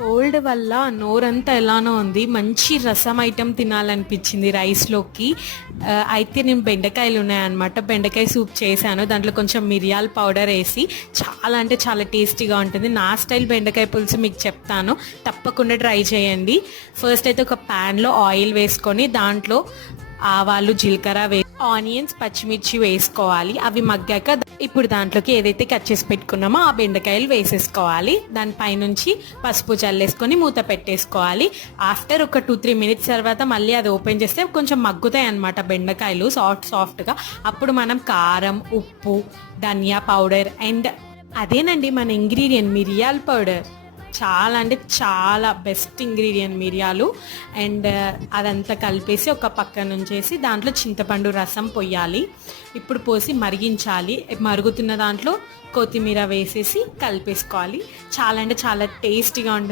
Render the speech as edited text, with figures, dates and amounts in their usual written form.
Cold వల్ల నోరంతా ఎలానో ఉంది. మంచి రసం ఐటెం తినాలనిపించింది రైస్లోకి. అయితే నేను బెండకాయలు ఉన్నాయన్నమాట, బెండకాయ సూప్ చేశాను. దాంట్లో కొంచెం మిరియాల పౌడర్ వేసి చాలా అంటే చాలా టేస్టీగా ఉంటుంది. నా స్టైల్ బెండకాయ పులుసు మీకు చెప్తాను, తప్పకుండా ట్రై చేయండి. ఫస్ట్ అయితే ఒక ప్యాన్లో ఆయిల్ వేసుకొని దాంట్లో ఆవాలు జీలకర్ర ఆనియన్స్ పచ్చిమిర్చి వేసుకోవాలి. అవి మగ్గాక ఇప్పుడు దాంట్లోకి ఏదైతే కట్ చేసి పెట్టుకున్నామో ఆ బెండకాయలు వేసేసుకోవాలి. దానిపైనుంచి పసుపు చల్లేసుకొని మూత పెట్టేసుకోవాలి. ఆఫ్టర్ ఒక 2-3 మినిట్స్ తర్వాత మళ్ళీ అది ఓపెన్ చేస్తే కొంచెం మగ్గుతాయి అన్నమాట బెండకాయలు సాఫ్ట్గా. అప్పుడు మనం కారం, ఉప్పు, ధనియా పౌడర్ అండ్ అదేనండి మన ఇంగ్రీడియంట్ మిరియాల పౌడర్. చాలా అంటే చాలా బెస్ట్ ఇంగ్రీడియంట్ మిరియాలు. అండ్ అదంతా కలిపేసి ఒక పక్కన ఉంచేసి దాంట్లో చింతపండు రసం పొయ్యాలి. ఇప్పుడు పోసి మరిగించాలి. మరుగుతున్న దాంట్లో కొత్తిమీర వేసేసి కలిపేసుకోవాలి. చాలా అంటే చాలా టేస్టీగా ఉంటుంది.